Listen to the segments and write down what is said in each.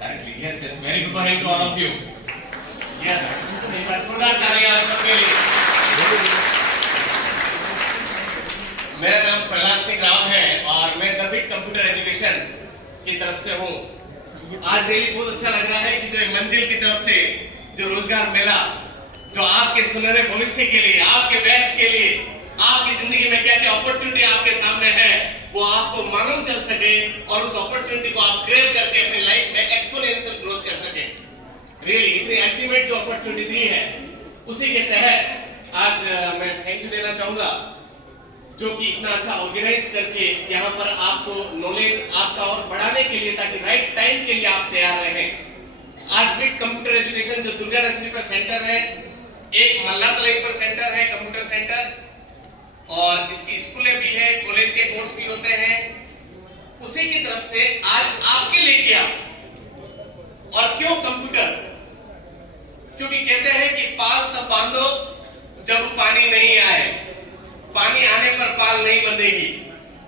Directly. Yes, yes. Very good morning to all of you. Yes. मेरा नाम प्रहलाद सिंह राव है और मैं द बिट कंप्यूटर एजुकेशन की तरफ से हूँ। आज रियली बहुत अच्छा लग रहा है कि जो मंजिल की तरफ से जो रोजगार मेला जो आपके सुनहरे भविष्य के लिए, आपके बेस्ट के लिए, आपकी जिंदगी में क्या क्या अपॉर्चुनिटी आपके सामने है वो आपको मालूम चल सके और उस अपॉर्चुनिटी को आप ग्रैब करके अपनी लाइफ में एक्सपोनेंशियल ग्रोथ कर सके। रियली इतनी अल्टीमेट जो अपॉर्चुनिटी दी है उसी के तहत आज मैं थैंक यू देना चाहूंगा जो कि इतना अच्छा ऑर्गेनाइज करके यहाँ पर आपको नॉलेज आपका और बढ़ाने के लिए ताकि राइट टाइम के लिए आप तैयार रहें। आज बिट कंप्यूटर एजुकेशन जो दुर्गा नर्सरी पर सेंटर है, एक मल्ला तलाई पर सेंटर है कंप्यूटर सेंटर, और इसकी स्कूलें भी है, कॉलेज के कोर्स भी होते हैं, उसी की तरफ से आज आपके लिए किया। और क्यों कंप्यूटर? क्योंकि कहते हैं कि पाल तब बांधो जब पानी नहीं आए, पानी आने पर पाल नहीं बंधेगी।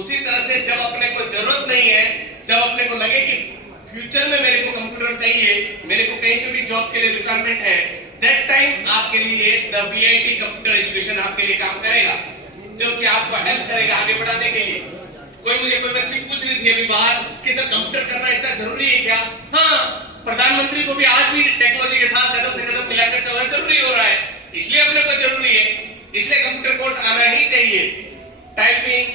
उसी तरह से जब अपने को जरूरत नहीं है, जब अपने को लगे कि फ्यूचर में मेरे को कंप्यूटर चाहिए, मेरे को कहीं पे भी जॉब के लिए रिक्वायरमेंट है, दैट टाइम आपके लिए द बीआईटी कंप्यूटर एजुकेशन आपके लिए काम करेगा, जो कि आपको हेल्प करेगा आगे बढ़ाने के लिए। मुझे कोई बच्ची पूछ रही थी अभी बाहर कि सर कंप्यूटर करना इतना जरूरी है क्या? हाँ, प्रधानमंत्री को भी आज भी टेक्नोलॉजी के साथ कदम से कदम मिलाकर चलना जरूरी हो रहा है, इसलिए अपने को जरूरी है, इसलिए कंप्यूटर कोर्स आना ही चाहिए। टाइपिंग,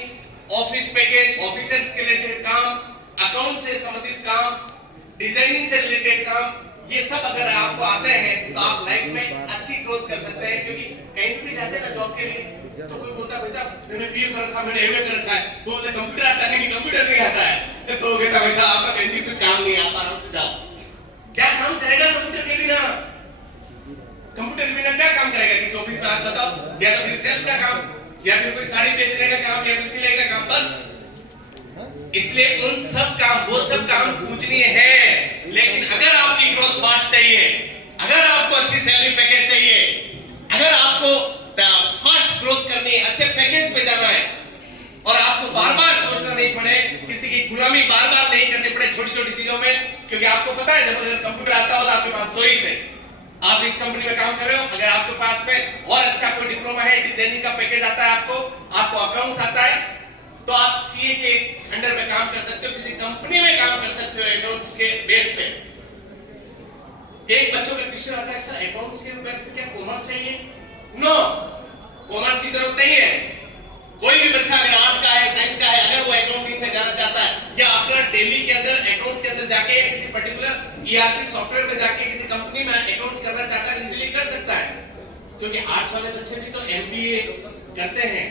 ऑफिस पैकेज, ऑफिस से रिलेटेड काम, अकाउंट से संबंधित काम, डिजाइनिंग से रिलेटेड काम, ये सब अगर आपको आते हैं तो आप लाइफ में अच्छी ग्रोथ कर सकते हैं। क्योंकि कहीं भी जाते हैं ना जॉब के लिए तो कोई बोलता है भाई साहब मैंने बीए कर रखा, मैंने एमए कर रखा है, वो बोलते कंप्यूटर आता है, लेकिन कंप्यूटर नहीं आता है, तो वो कहता है भाई साहब आपका कहीं कुछ काम नहीं आता, आराम से जाओ। क्या काम करेगा कंप्यूटर के बिना? कंप्यूटर के बिना क्या काम करेगा किसी ऑफिस में? आप बताओ, या तो फिर सेल्स का काम, या फिर कोई साड़ी बेचने का काम, या फिर सिलाई का काम, बस। इसलिए उन सब काम, वो सब काम पूजनीय है, लेकिन अगर आपकी ग्रोथ फास्ट चाहिए, अगर आपको अच्छी सैलरी पैकेज चाहिए, अगर आपको फास्ट ग्रोथ करनी है, अच्छे पैकेज पे जाना है और आपको बार-बार सोचना नहीं पड़े, किसी की गुलामी बार-बार नहीं करनी पड़े छोटी-छोटी चीजों में, क्योंकि आपको पता है जब अगर कंप्यूटर आता हो तो आपके पास चॉइस है। आप इस कंपनी में काम कर रहे हो, अगर आपके पास में और अच्छा कोई डिप्लोमा है, डिजाइनिंग का पैकेज आता है, आपको अकाउंट्स आता है, तो आप सीए के अंडर में काम कर सकते हो, किसी कंपनी में काम कर सकते हो अकाउंट्स के बेस पे। एक बच्चों का क्वेश्चन आता है सर अकाउंट्स के बेस पे क्या कॉमर्स चाहिए? नो, कॉमर्स की जरूरत नहीं है। कोई भी बच्चा अगर आर्ट्स का है, साइंस का है, अगर वो अकाउंटिंग में जाना चाहता है या अगर दिल्ली के अंदर अकाउंट्स के अंदर जाके या किसी पर्टिकुलर ईआरपी सॉफ्टवेयर में जाके किसी कंपनी में अकाउंट्स करना चाहता है, इजीली कर सकता है। क्योंकि आर्ट्स वाले बच्चे भी तो एमबीए करते हैं,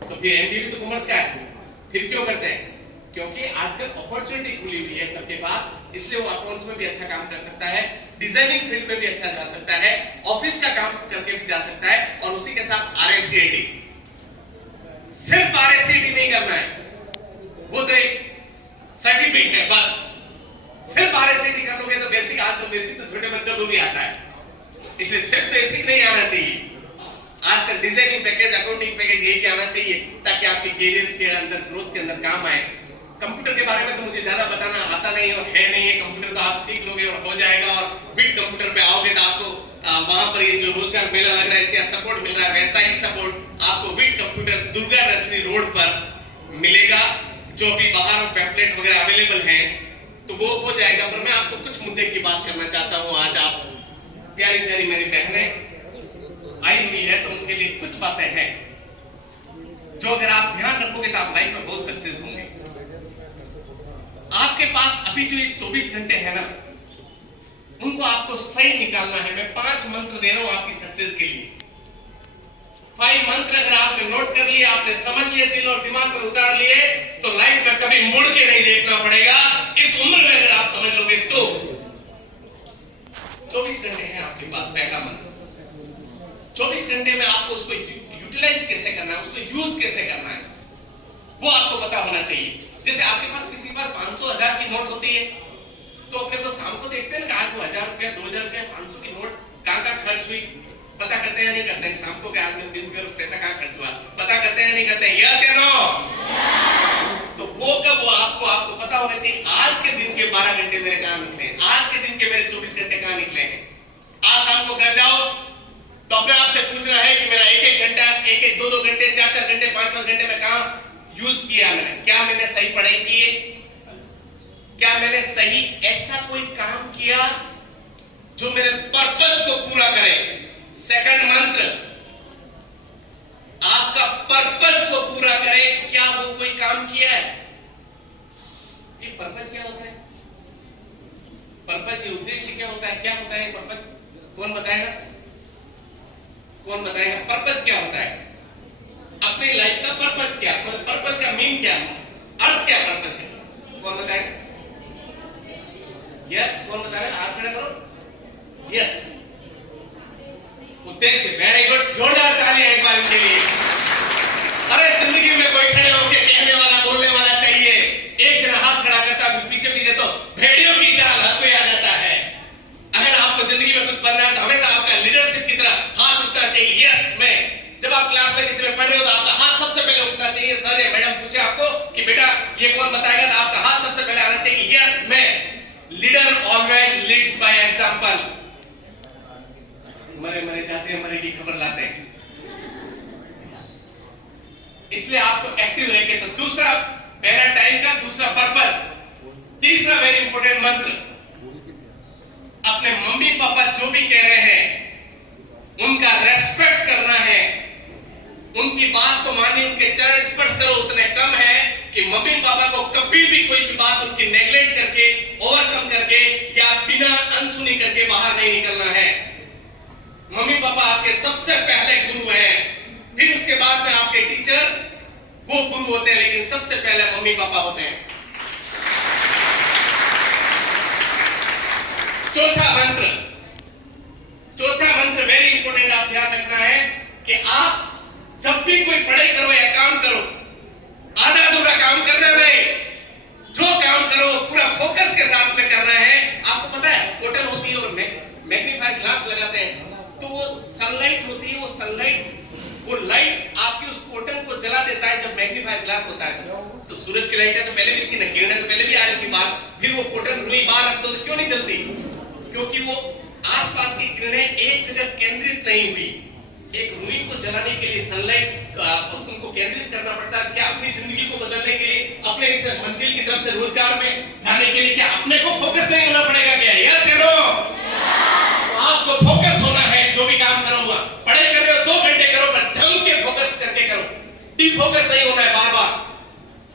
तो फिर एमबीए भी तो कॉमर्स का है, फिर क्यों करते हैं? क्योंकि आजकल अपॉर्चुनिटी खुली हुई है सबके पास, इसलिए वो अकाउंट्स में भी अच्छा काम कर सकता है, डिजाइनिंग फील्ड में भी अच्छा जा सकता है, ऑफिस का काम करके भी जा सकता है, और उसी के साथ आरएससीआईटी। सिर्फ आरएससीआईटी नहीं करना है, वो तो एक सर्टिफिकेट है बस। सिर्फ आरएससीआईटी कर लोगे तो बेसिक, आज तो बेसिक तो छोटे बच्चों को भी आता है, इसलिए सिर्फ बेसिक नहीं आना चाहिए। आजकल डिजाइनिंग पैकेज, अकाउंटिंग पैकेज यही आना चाहिए ताकि आपके करियर के अंदर, ग्रोथ के अंदर काम आए। कंप्यूटर के बारे में तो मुझे ज्यादा बताना आता नहीं और है नहीं है, कंप्यूटर तो आप सीख लोगे और हो जाएगा, और बिट कंप्यूटर पे आओगे तो आपको वहां पर ये जो रोजगार मेला लग रहा है इसका सपोर्ट मिल रहा है, वैसा ही सपोर्ट आपको bit computer Durga nursery road पर मिलेगा। जो अभी बाहर पैम्पलेट वगैरह अवेलेबल है तो वो हो जाएगा। पर मैं आपको कुछ मुद्दे की बात करना चाहता हूँ। आज आप प्यारी प्यारी मेरी बहनें आई हुई है तो उनके लिए कुछ बातें हैं जो अगर आप ध्यान रखोगे तो आप लाइफ में बहुत सक्सेस होंगे। आपके पास अभी जो ये 24 घंटे है ना, उनको आपको सही निकालना है। मैं 5 मंत्र दे रहा हूं आपकी सक्सेस के लिए। 5 मंत्र अगर आपने नोट कर लिए, आपने समझ लिए, दिल और दिमाग में उतार लिए, तो लाइफ में कभी मुड़ के नहीं देखना पड़ेगा। इस उम्र में अगर आप समझ लोगे तो 24 घंटे हैं आपके पास। पहला मंत्र, 24 घंटे में आपको उसको यूटिलाइज कैसे करना है, उसको यूज कैसे करना है, वो आपको पता होना चाहिए। जैसे आपके पास किसी पर 500 1000 की नोट होती है तो अपने को शाम को देखते हैं ना, आज 1000 रुपया 2000 रुपया 500 की नोट कहां खर्च हुई, पता करते हैं या नहीं करते हैं? शाम को क्या आदमी दिन भर पैसा कहां खर्च हुआ, पता करते हैं या नहीं करते हैं? यस या नो? तो वो वो कब वो आपको पता होना चाहिए आज के दिन के 12 घंटे मेरे कहां निकले हैं, आज के दिन के मेरे 24 घंटे कहां निकले हैं। आज शाम को घर जाओ तो अपने आप से पूछना है कि मेरा एक घंटा, एक 2 घंटे, 4 घंटे, 5 घंटे में कहां यूज किया मैंने। क्या मैंने सही पढ़ाई की है, क्या मैंने सही ऐसा कोई काम किया जो मेरे पर्पस को पूरा करे। सेकंड मंत्र, आपका पर्पस को पूरा करे। क्या वो कोई काम किया है? ये पर्पस क्या होता है? पर्पस, ये उद्देश्य क्या होता है? क्या होता है पर्पस? कौन बताएगा? कौन बताएगा पर्पस क्या होता है? अपनी लाइफ का पर्पस क्या? पर्पस का मीन क्या, अर्थ क्या पर्पस है? कौन बताएगा? यस, कौन बताएगा? हाथ खड़ा करो। यस, उद्देश्य। वेरी गुड, जोरदार तालियां एक बार इनके लिए। अरे जिंदगी में कोई खड़े होकर कहने वाला, बोलने वाला चाहिए। एक जना हाथ खड़ा करता है पीछे पीछे तो भेड़ियों की चाल हाथ में आ जाता है। अगर आपको जिंदगी में कुछ बनना है तो हमेशा आपका लीडरशिप की तरह हाथ उठना चाहिए। यस, मैं जब आप क्लास में किसी में पढ़ रहे हो तो आपका हाथ सबसे पहले उठना चाहिए। सर या मैडम पूछे आपको कि बेटा ये कौन बताएगा, तो आपका हाथ सबसे पहले आना चाहिए। यस, मैं। Leader always leads by example. मरे मरे जाते हैं, मरे की खबर लाते हैं। इसलिए आपको एक्टिव रह के, तो दूसरा पहला टाइम का, दूसरा पर्पस, तीसरा वेरी इंपॉर्टेंट मंत्र, अपने मम्मी पापा जो भी कह रहे हैं उनका रेस्पेक्ट करना है। उनकी बात को मानिए, उनके चरण स्पर्श करो। उतने कम है कि मम्मी पापा को कभी भी कोई भी बात उनकी नेग्लेक्ट करके, ओवरकम करके या बिना अनसुनी करके बाहर नहीं निकलना है। मम्मी पापा आपके सबसे पहले गुरु हैं, फिर उसके बाद में आपके टीचर वो गुरु होते हैं, लेकिन सबसे पहले मम्मी पापा होते हैं। चौथा मंत्र वेरी इंपॉर्टेंट, आप ध्यान रखना है कि आप जब भी कोई पढ़ाई करो या काम करो, आधा अधूरा काम करना नहीं। जो काम करो पूरा फोकस के साथ में करना है। आपको पता है होटल होती है और मैग्नीफायर ग्लास लगाते हैं, तो वो सनलाइट होती है, वो सनलाइट, वो लाइट आपकी उस कोटन को जला देता है। जब मैग्नीफायर ग्लास होता है तो सूरज की लाइट है तो पहले भी थी ना, किरणें तो पहले भी आ रही थी बाहर, फिर वो कोटन रुई बाहर रख दो तो क्यों नहीं जलती? क्योंकि वो आसपास की किरणें एक जगह केंद्रित नहीं हुई। एक रुई को जलाने के लिए सनलाइट उनको केंद्रित करना पड़ता है। क्या अपनी जिंदगी को बदलने के लिए, अपने इस मंजिल की तरफ से रोजगार में जाने के लिए क्या अपने को फोकस नहीं होना पड़ेगा? क्या यस या नो? आपको फोकस होना है। जो भी काम करो हुआ, पढ़ाई कर रहे हो 2 घंटे करो, पर जम के फोकस करके करो। डिफोकस नहीं होना है बार बार।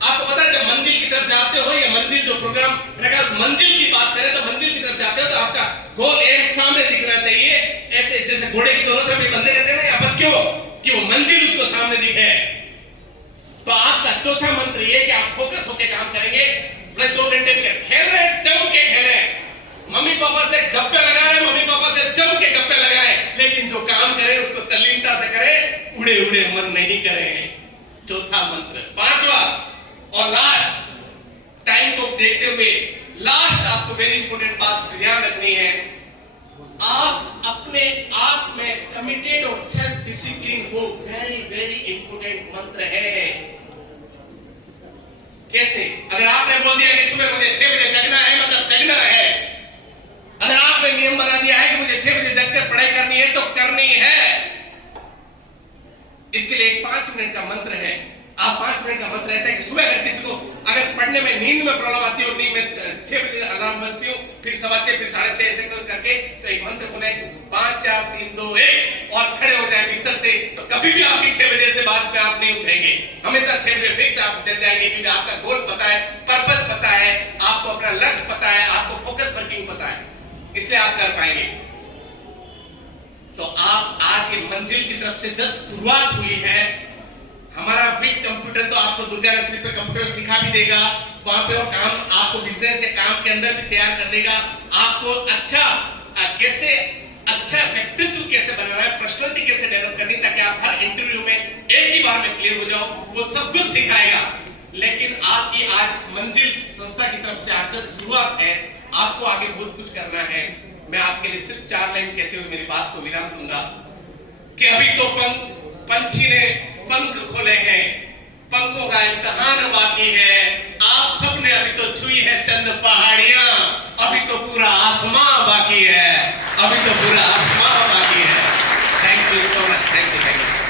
आपको पता है जब मंजिल की तरफ जाते हो, ये मंजिल जो प्रोग्राम मंजिल की बात करें तो मंजिल की तरफ जाते हो तो आपका गोल एम सामने दिखना चाहिए। ऐसे जैसे घोड़े की दोनों तरफ भी बंधे रहते हैं ना यहाँ पर, क्यों? कि वो मंजिल उसको सामने दिखे। तो आपका चौथा मंत्र ये कि आप फोकस होकर काम करेंगे। 2 घंटे खेल रहे हैं, जम के खेले। मम्मी पापा से गप्पे लगाए, मम्मी पापा से जम के गप्पे लगाए, लेकिन जो काम करें उसको तल्लीनता से करें, उड़े उड़े मन नहीं करें। चौथा मंत्र। पांचवा और लास्ट, टाइम को देखते हुए लास्ट आपको वेरी इंपॉर्टेंट बात ध्यान रखनी है। आप अपने आप में कमिटेड और सेल्फ डिसिप्लिन हो, वेरी वेरी इंपॉर्टेंट मंत्र है। कैसे? अगर आपने बोल दिया कि सुबह मुझे 6 बजे जगना है, मतलब जगना है। अगर आपने नियम बना दिया है कि मुझे 6 बजे जगकर पढ़ाई करनी है, तो करनी है। इसके लिए एक 5 मिनट का मंत्र है। आप 5 मिनट का मंत्र ऐसा है कि सुबह अगर किसी को अगर पढ़ने में नींद में प्रॉब्लम आती हो, नींद में 6 बजे अलार्म बजती हो, फिर 6:15 फिर 6:30 ऐसे करके तो एक मंत्र बोले 5 4 3 2 1 और खड़े हो जाए बिस्तर से, तो कभी भी आपकी 6 बजे से बाद में आप नहीं उठेंगे। हमेशा 6 बजे फिक्स आप चल जाएंगे, क्योंकि आपका गोल पता है, पर्पस पता है, आपको अपना लक्ष्य पता है, आपको फोकस वर्किंग पता है, इसलिए आप कर पाएंगे। तो आप आज ये मंजिल की तरफ से जस्ट शुरुआत हुई है। हमारा बिट कंप्यूटर तो आपको दुर्गा नर्सरी पे कंप्यूटर सिखा भी देगा, वहां पे वो काम आपको बिजनेस या काम के अंदर भी तैयार कर देगा। आपको कैसे अच्छा व्यक्तित्व कैसे बनाना है, पर्सनालिटी कैसे डेवलप करनी, ताकि आप हर इंटरव्यू में एक ही बार में क्लियर हो जाओ, वो सब कुछ सिखाएगा। लेकिन आपकी आज इस मंजिल संस्था की तरफ से आज जस्ट शुरुआत है, आपको आगे बहुत कुछ करना है। मैं आपके लिए सिर्फ 4 लाइन कहते हुए मेरी बात को विराम दूंगा कि अभी तो पंछी ने पंख खोले हैं, पंखों का इम्तिहान बाकी है। आप सबने अभी तो छुई है चंद पहाड़ियां, अभी तो पूरा आसमां बाकी है, अभी तो पूरा आसमां बाकी है। Thank you so much, thank you.